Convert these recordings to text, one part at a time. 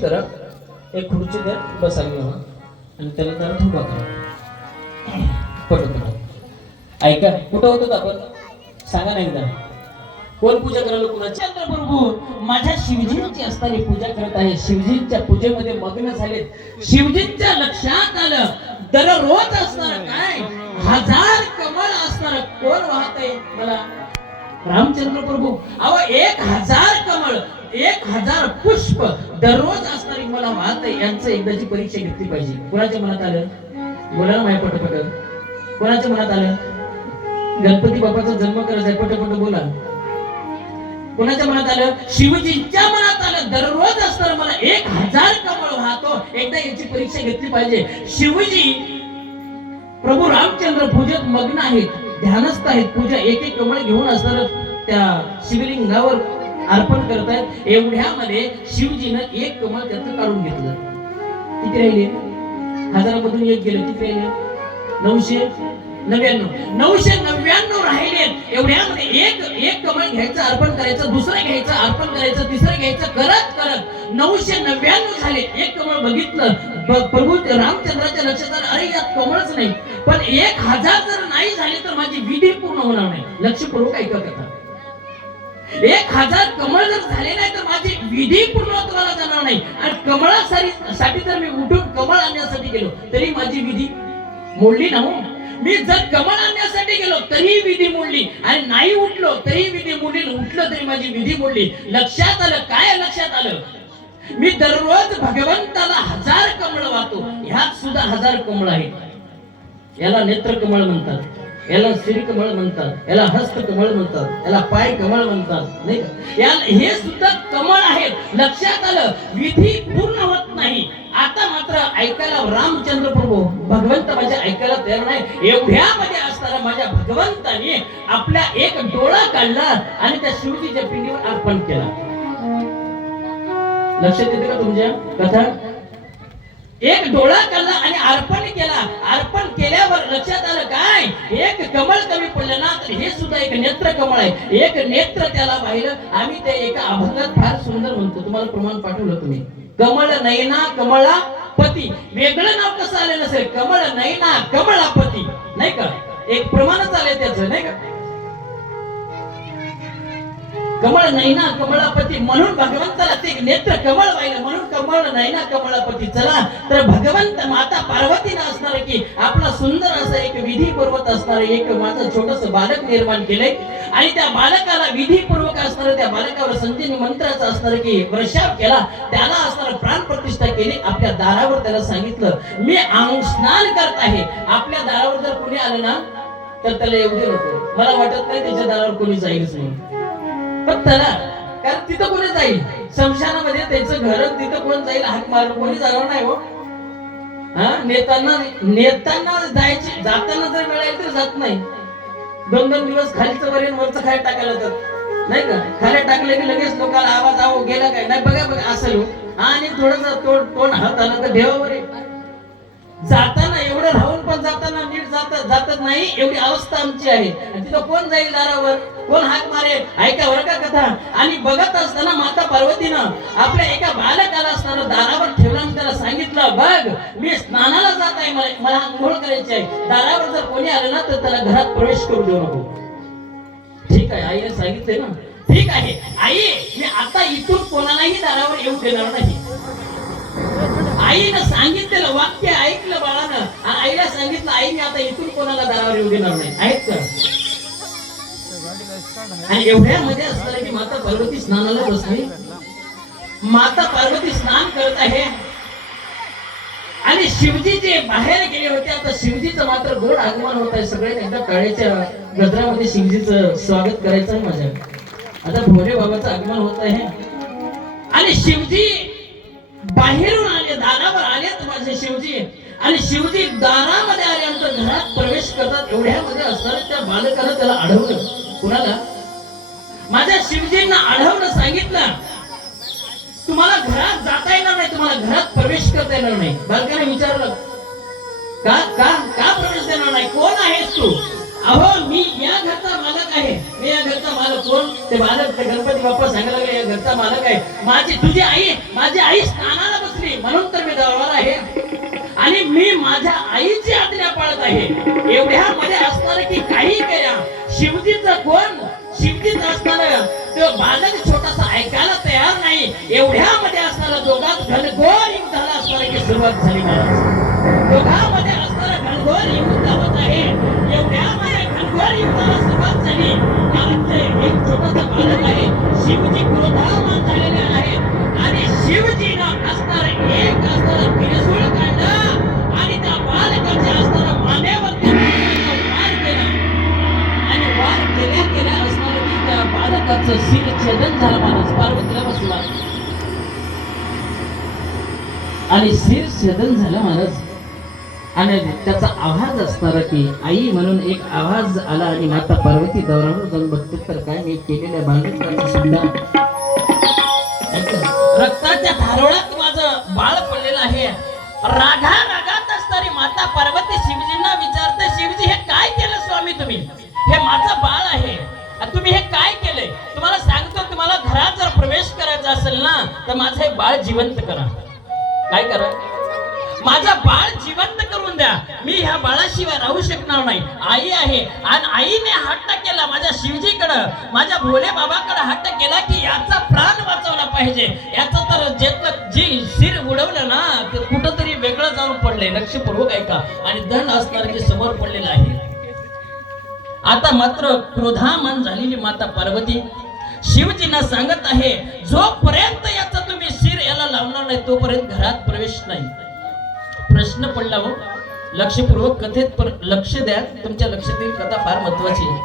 करा, एक खुर्ची द्या, बसा घेऊन आणि त्याला जरा उभा करा. पटत ऐका, कुठं होतो आपण सांगा ना एकदा. कोण पूजा करायला कुणाची? चंद्रप्रभू माझ्या शिवजींची असताना पूजा करत आहे. शिवजींच्या पूजेमध्ये मग्न झाले. शिवजींच्या लक्षात आलं दररोज असणार काय 1000 कमळ असणार. कोण वाहतंय मला? रामचंद्र प्रभू. अहो 1000 कमळ 1000 पुष्प दररोज असणारी मला वाहतंय. यांचं एकदाची परीक्षा घेतली पाहिजे. कोणाच्या मनात आलं? बोला ना माझ्या पटपट. कोणाच्या मनात आलं? गणपती बाप्पाचा जन्म करायचा पटपट बोला. कोणाच्या मनात आलं? शिवजींच्या मनात आलं दररोज असणार मला 1000 कमळ वाहतो. एकदा याची परीक्षा घेतली पाहिजे. शिवजी प्रभू रामचंद्र पूजेत मग्न आहेत, ध्यानस्थ आहेत. पूजा एक कमळ घेऊन असणार त्या शिवलिंगावर अर्पण करतायत. एवढ्यामध्ये शिवजीनं एक कमळ त्यातलं काढून घेतलं. किती राहिले? 1000 मधून एक गेलं. किती राहिले? 999 राहिले. एवढ्यामध्ये एक कमळ घ्यायचं, अर्पण करायचं, दुसरं घ्यायचं, अर्पण करायचं, तिसरं घ्यायचं, करत करत 999 झाले. एक कमळ बघितलं. प्रभू रामचंद्राच्या लक्षात आलं अरे यात कमळच नाही. पण 1000 जर नाही झाले तर माझी विधी पूर्ण होणार नाही. लक्षपूर्वक ऐका कथा. 1000 कमळ जर झाले नाही तर माझी विधी पूर्णत्वाला जाणार नाही. आणि कमळासाठी जर मी उठून कमळ आणण्यासाठी गेलो तरी माझी विधी मोडली ना. मी जर कमळ आणण्यासाठी गेलो तरी विधी मोडली आणि नाही उठलो तरी विधी मोडली, उठलो तरी माझी विधी मोडली. लक्षात आलं काय? लक्षात आलं मी दररोज भगवंताला 1000 कमळ वाहतो. ह्यात सुद्धा 1000 कमळ आहेत. याला नेत्र कमळ म्हणतात, याला श्री कमळ म्हणतात, याला हस्त कमळ म्हणतात, याला पाय कमळ म्हणतात, नाही का? हे सुद्धा कमळ आहेत. लक्षात आलं विधी पूर्ण होत नाही. आता मात्र ऐकायला रामचंद्र प्रभू भगवंत माझ्या ऐकायला तयार नाही. एवढ्यामध्ये असताना माझ्या भगवंताने आपला एक डोळा काढला आणि त्या शिवजीच्या पिंडीवर अर्पण केला. लक्षात येते का तुमच्या कथा? एक डोळा काढला आणि अर्पण केला. अर्पण केल्यावर लक्षात आलं काय? एक कमळ कमी पडलं ना तर हे सुद्धा एक नेत्र कमळ आहे. एक नेत्र त्याला पाहिलं. आम्ही ते एका अभंगात फार सुंदर म्हणतो, तुम्हाला प्रमाण पाठवलं तुम्ही. कमळ नयना कमळापती. वेगळं नाव कसं आलं नसेल? कमळ नयना कमळापती, नाही का? एक प्रमाणच आलंय त्याचं, नाही का? कमळ नयना कमळापती म्हणून भगवंताला ते नेत्र कमळ वाहिलं म्हणून कमळ नयना कमळापती. चला तर भगवंत माता पार्वतीनं असणार की आपला सुंदर असं एक विधीपूर्वक असणार एक माझं छोटस बालक निर्माण केलंय आणि त्या बालकाला विधीपूर्वक असणार त्या बालकावर संजीवनी मंत्राचा असणार की वर्षाव केला. त्याला असणार प्राण प्रतिष्ठा केली. आपल्या दारावर त्याला सांगितलं मी अंग स्नान करत आहे. आपल्या दारावर जर कोणी आलं ना तर त्याला एवढे नको. मला वाटत नाही त्याच्या दारावर कोणी जाईलच म्हणून. पण त्याला कारण तिथं कोणी जाईल शमशानामध्ये त्याचं घर, तिथं कोण जाईल हाक मारून? कोणी जाणार नाही हो. नेताना जायचे, जाताना जर मिळाले तर जात नाही. 2-2 दिवस खालीचं वरील वरचं खाली टाकायला तर नाही का? खाली टाकले की लगेच लोकांना आवाज आहो गेला काय नाही बघा असं. आणि थोडस तोंड हात आला तर देवावर जाताना एवढं राहून पण जाताना नीट जातच नाही. एवढी अवस्था आमची आहे. तिथं कोण जाईल दारावर? कोण हाक मारेल? ऐका बरं का कथा. आणि बघत असताना माता पार्वतीनं आपल्या एका बालकाला असताना दारावर ठेवला आणि त्याला सांगितलं बघ मी स्नानाला जात आहे, मला आंघोळ करायची आहे. दारावर जर कोणी आलं ना तर त्याला घरात प्रवेश करू देऊ नको. ठीक आहे आईने सांगितलंय ना. ठीक आहे आई मी आता इथून कोणालाही दारावर येऊ देणार नाही. आईनं सांगितलेलं वाक्य ऐकलं बाळानं. आईला सांगितलं आई मी आता इथून कोणाला दारावर येऊ देणार नाही. आहेत का? आणि एवढ्यामध्ये असताना की माता पार्वती स्नानाला बसली. माता पार्वती स्नान करत आहे आणि शिवजी जे बाहेर गेले होते. आता शिवजीचं मात्र गोड आगमन होत आहे. सगळ्यांनी एकदा टाळ्याच्या गजरामध्ये शिवजीचं स्वागत करायचं आहे माझ्या. आता भोले बाबाचं आगमन होत आहे आणि शिवजी बाहेरून आले, दारावर आलेत माझे शिवजी. आणि शिवजी दारामध्ये आल्यानंतर घरात प्रवेश करतात. एवढ्यामध्ये असताना त्या बालकानं त्याला अडवलं. कुणाला? माझ्या शिवजींना अडवलं. सांगितलं तुम्हाला घरात जाता येणार नाही, तुम्हाला घरात प्रवेश करता येणार नाही. बालकाने विचारलं का का का प्रवेश देणार नाही? कोण आहेस तू? अहो मी या घरचा मालक आहे. मी या घरचा मालक. कोण? ते मालक, ते गणपती बाप्पा सांगायला लागले या घरचा मालक आहे. तुझी आई, माझी आई स्नानाला बसली म्हणून तर मी दरबार आहे आणि मी माझ्या आईची आज्ञा पाळत आहे. एवढ्यामध्ये असणार की काही केल्या शिवजीचं कोण? शिवजीच असणार तो बालक छोटासा ऐकायला तयार नाही. एवढ्यामध्ये असणारा दोघात घनघोर युद्ध झाला असणार की सुरुवात झाली महाराज. दोघांमध्ये असणारा घनघोर युद्ध होत आहे. एवढ्यामध्ये घनघोर युद्धाला सुरुवात झाली. एक छोटासा बालक आहे. शिवजी क्रोधामान झालेले आहेत आणि शिवजीनं असणार एक असणारा त्रिशूळ काढला आणि त्या बालकाच्या असणारा मानेवरती वार केला आणि वार केल्या केल्या असणार की त्या बालकाचं शिर छेदन झालं महाराज. पार्वतीला बसला आणि शिर छेदन झालं महाराज. आणि त्याचा आवाज असणार की आई म्हणून एक आवाज आला आणि माता पार्वती दौरावर जाऊन बघते तर काय मी केलेल्या बालकाचा सुद्धा रक्ताच्या धारोळात माझं बाळ पडलेलं आहे. रागात असणारी माता पार्वती शिवजींना विचारते, शिवजी हे काय केलं स्वामी तुम्ही? हे माझं बाळ आहे, तुम्ही हे काय केलंय? तुम्हाला सांगतो, तुम्हाला घरात जर प्रवेश करायचा असेल ना तर माझं हे बाळ जिवंत करा. काय करा? माझा बाळ जिवंत करून द्या. मी ह्या बाळाशिवाय राहू शकणार नाही. आई आहे आणि आईने हट्ट केला माझ्या शिवजीकडं, माझ्या भोले बाबाकडे हट्ट केला की याचा प्राण वाचवला पाहिजे. याचं तर जी शिर उडवलं ना ते कुठंतरी वेगळं जाऊन पडले. लक्षपूर्वक ऐका. आणि दंड असणार की समोर पडलेलं आहे. आता मात्र क्रोधामान झालेली माता पार्वती शिवजींना सांगत आहे, जोपर्यंत याचा तुम्ही शिर याला लावणार नाही तोपर्यंत घरात प्रवेश नाही. प्रश्न पडला हो. लक्षपूर्वक कथेत लक्ष द्या. तुमच्या लक्षात येईल कथा फार महत्वाची आहे.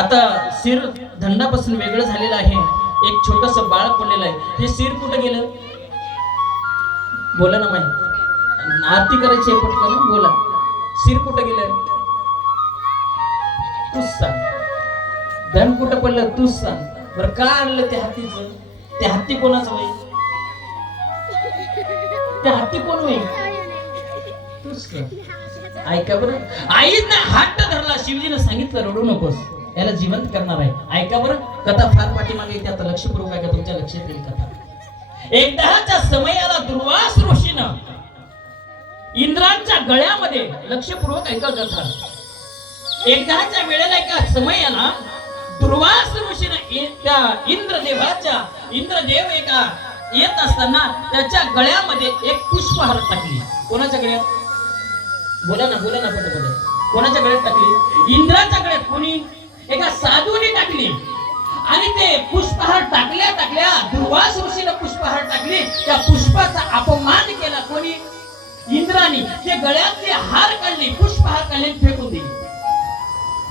आता शिर दंडापासून वेगळं झालेलं आहे. एक छोटस बाळ पडलेलं आहे. हे शिर कुठं गेलं? बोला ना माहिती. आरती करायची आहे पटकन बोला. शिर कुठं गेलं? तूच सांग. दंड कुठं पडलं तूच सांग. बरं का आणलं ते हत्तीचं? ते हत्ती कोणाचं होईल? ते हत्ती कोण होईल? ऐका बरं. आईने हट्ट धरला. शिवजीने सांगितलं रडू नकोस, याला जिवंत करणार आहे. ऐका बरं, कथा फार पाठीमागे येते. आता लक्षपूर्वक ऐका, तुमच्या लक्षात येईल कथा. एकदाच्या समयाला दुर्वास ऋषीनं इंद्रांच्या गळ्यामध्ये, लक्षपूर्वक ऐका कथा, एकदाच्या वेळेला एका समयाला दुर्वास ऋषीनं त्या इंद्रदेव एका येत असताना त्याच्या गळ्यामध्ये एक पुष्पहार टाकली. कोणाच्या गळ्यात? बोला ना पटपट. कोणाच्या गळ्यात टाकली? इंद्राच्या गळ्यात. कोणी? एका साधूने टाकली. आणि ते पुष्पहार टाकल्या दुर्वास ऋषीने पुष्पहार टाकली. त्या पुष्पाचा अपमान केला. कोणी? इंद्राने. ते गळ्यातले हार काढले, पुष्पहार काढले, फेकून दिली.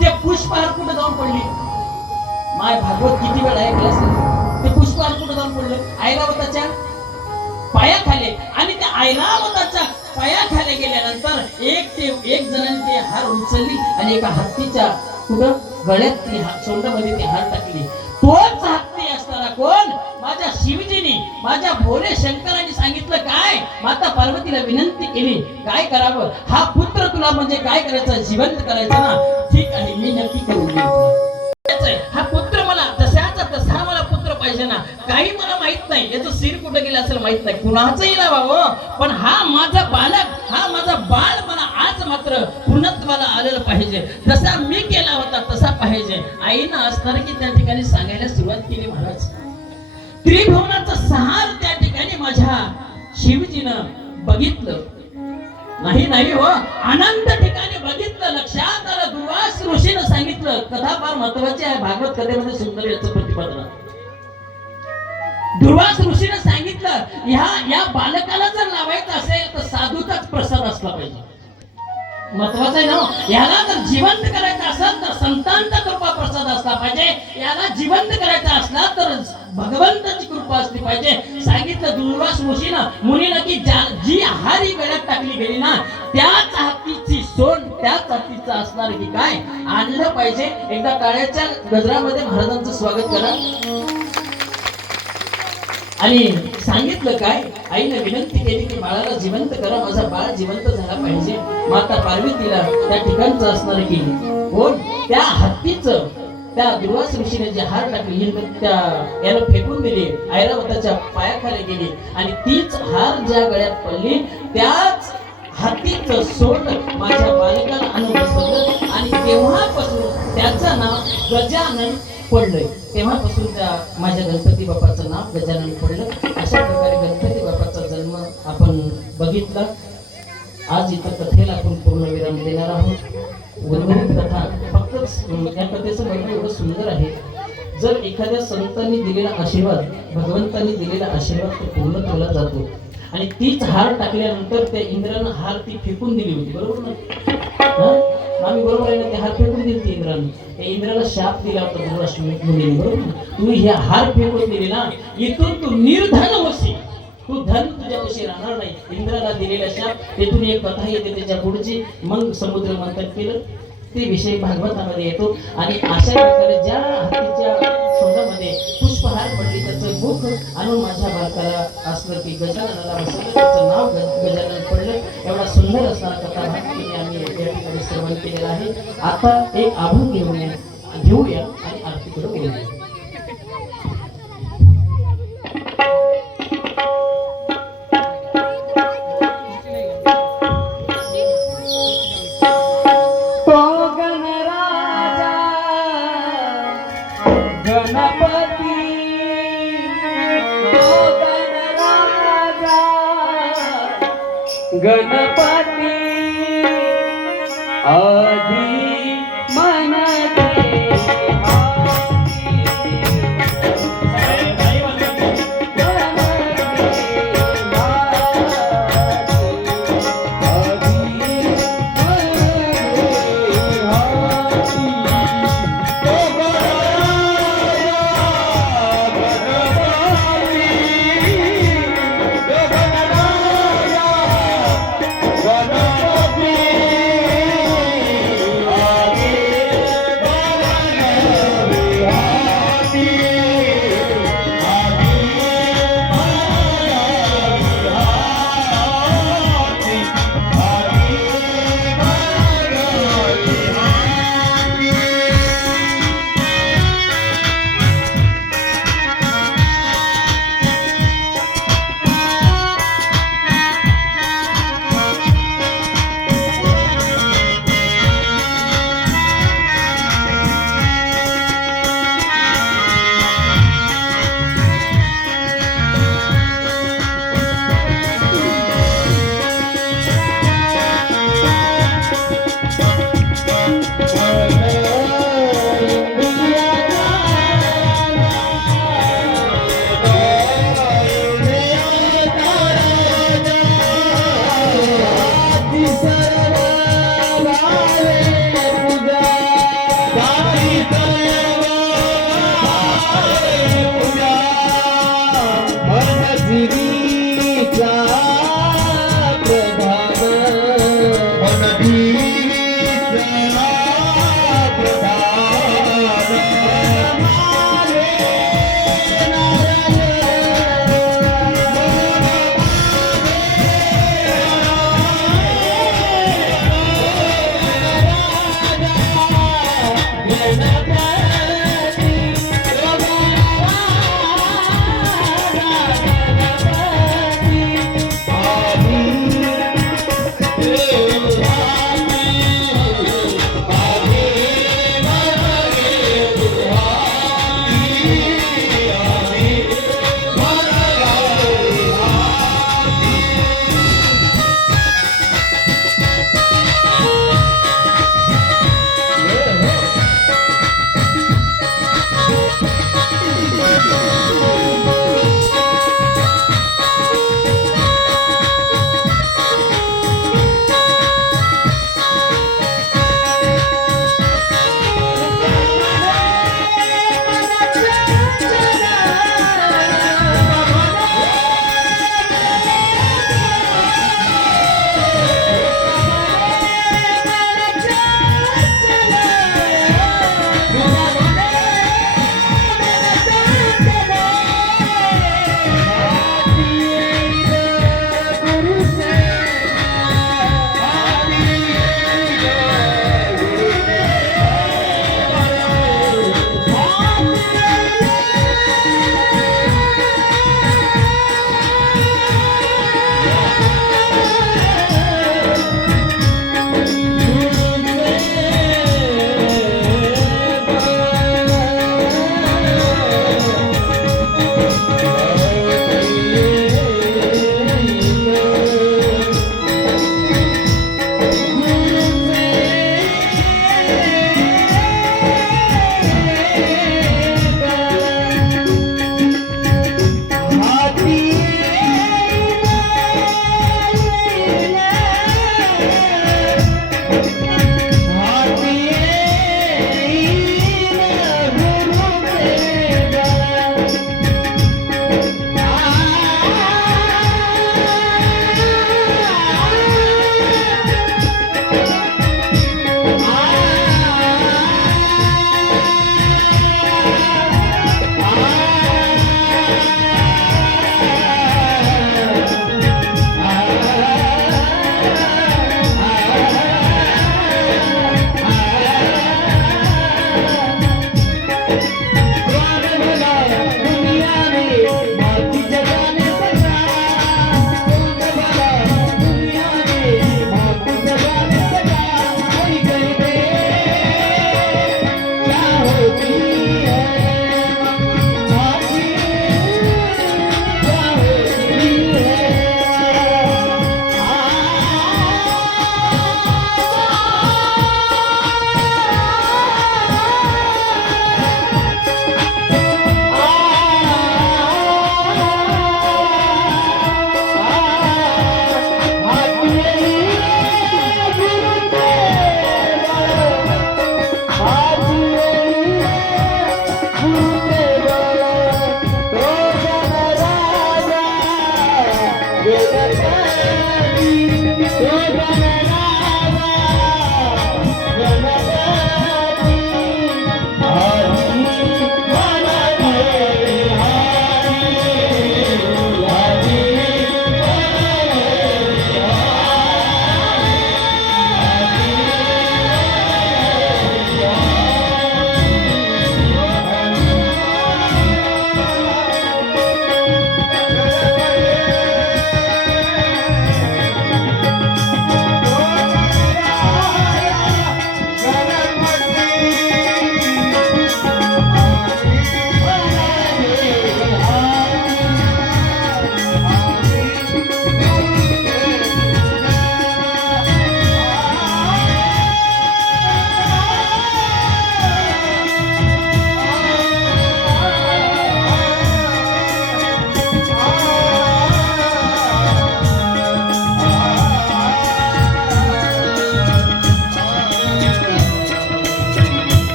ते पुष्पहार कुठे जाऊन पडली? माय भागवत किती वेळा ऐकलं. ते पुष्पहार कुठे जाऊन पडलं? ऐरावताच्या पायाखाली. आणि त्या ऐरावताच्या पायाखाली गेल्यानंतर एक जणांनी ते हार उचलली आणि एका हत्तीच्या कुठं गळ्यात ती सोंडामध्ये ती हार टाकली. तोच हत्ती असणारा कोण? माझ्या शिवजीने, माझ्या भोले शंकरांनी सांगितलं काय? माता पार्वतीला विनंती केली काय करावं? हा पुत्र तुला म्हणजे काय करायचं? जिवंत करायचा ना? ठीक आहे, मी नक्की करून देईन. हा पुत्र मला तशाचा तसा मला पुत्र पाहिजे ना. काही मला माहित नाही याचं शिर कुठे गेलं असेल माहित नाही, कुणाचंही लावावं, पण हा माझा बालक, हा माझा बाळ मला आज मात्र पूर्णत्वाला आलेलं पाहिजे. जसा मी केला होता तसा पाहिजे. आईनं असणार की त्या ठिकाणी सांगायला सुरुवात केली. महाराज त्रिभुवनाचा सहार त्या ठिकाणी माझ्या शिवजीनं बघितलं. नाही हो, अनंत ठिकाणी बघितलं. लक्षात आलं. दुर्वास ऋषीनं सांगितलं. कथा फार महत्वाची आहे. भागवत कथेमध्ये सुंदर याचं प्रतिपादन. दुर्वास ऋषीनं सांगितलं या बालकाला जर लावायचं असेल तर साधूचाच प्रसाद असला पाहिजे. महत्वाचं आहे ना. याला जर जिवंत करायचं असेल तर संतांचा कृपा प्रसाद असला पाहिजे. याला जिवंत करायचा असला तर भगवंताची कृपा असली पाहिजे. सांगितलं दुर्वास ऋषीनं मुनीनं की जी हारी गळ्यात टाकली गेली ना त्याच हत्तीची सोंड त्याच हत्तीचं असणार की काय आणलं पाहिजे. एकदा टाळ्याच्या गजरामध्ये महाराजांचं स्वागत करा. आणि सांगितलं काय आईने विनंती केली की बाळाला जिवंत करा, माझा बाळ जिवंत झाला पाहिजे. माता पार्वतीला त्या ठिकाणचं असणार केली कोण? त्या हत्तीचं, त्या दुर्वास ऋषीने जे हार टाकली त्या याला फेकून दिली, ऐरावताच्या पायाखाली गेली आणि तीच हार ज्या गळ्यात पडली त्याच हत्तीचं सोंड माझ्या बालकाला आणून बसवलं आणि तेव्हापासून त्याचं नाव गजानन पडलंय. तेव्हापासून त्या माझ्या गणपती बाप्पाचं नाव गजानन पडलं. अशा प्रकारे गणपती बाप्पाचा जन्म आपण बघितला. आज इथं कथेला आपण पूर्णविराम देणार आहोत. उर्वरित कथा फक्त या कथेचं वर्णन एवढं सुंदर आहे. जर एखाद्या संतांनी दिलेला आशीर्वाद, भगवंतांनी दिलेला आशीर्वाद तो पूर्ण केला जातो. आणि तीच हार टाकल्यानंतर त्या इंद्रानं हार ती फेकून दिली होती, बरोबर ना? आम्ही बरोबर आहे ना? ते हार फेकून दिली ती इंद्रानं. त्या इंद्राला शाप दिला होता दुर्वास मुनीने, बरोबर? तू हे हार फेकून दिली ना, इथून तू निर्धन होशील, तू धन तुझ्यापाशी राहणार नाही. इंद्राला दिलेला शाप. तेथून एक कथा येते त्याच्या पुढची. मग समुद्र मंथन केलं, ते विषय भागवतामध्ये येतो. आणि अशा प्रकारे ज्या हत्तीच्या सोंडामध्ये पुष्पहार पडली त्याचं मुख आणून माझ्या बालकाला असलं की गजाननाला बसवलं, त्याचं नाव गजानन पडलं. एवढा सुंदर असणारा कथा भाग आम्ही या ठिकाणी श्रवण केलेला आहे. आता एक आभार घेऊया आणि आरतीकडे बोलूया. गणपती आधी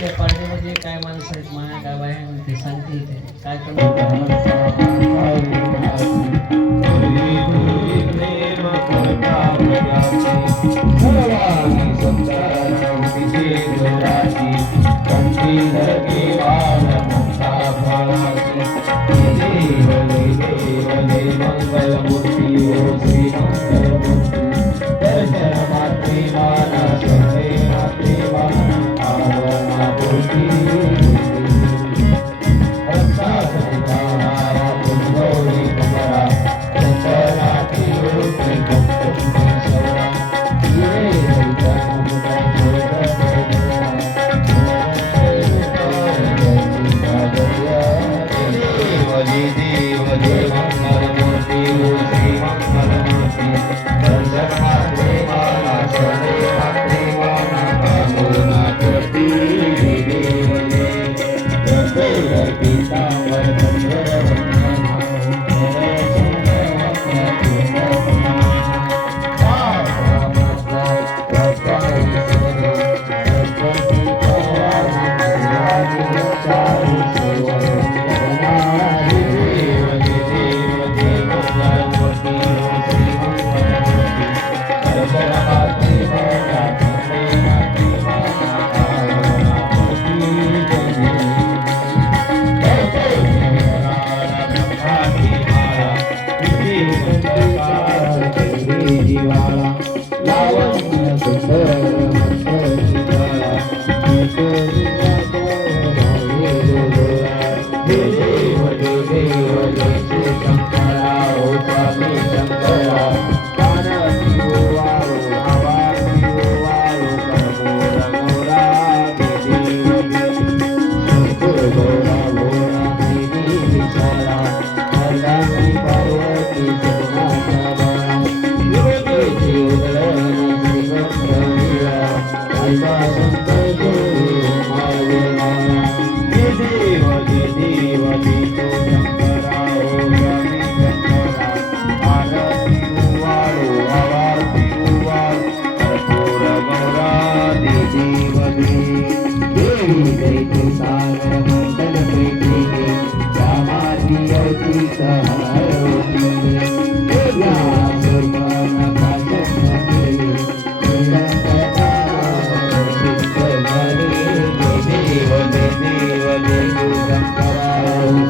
त्या पार्टीमध्ये काय माणसं आहेत माया काय बाया आहेत ते सांगते इथे काय करणार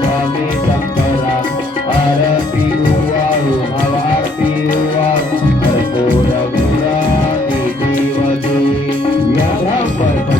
Swami Sankara बर बर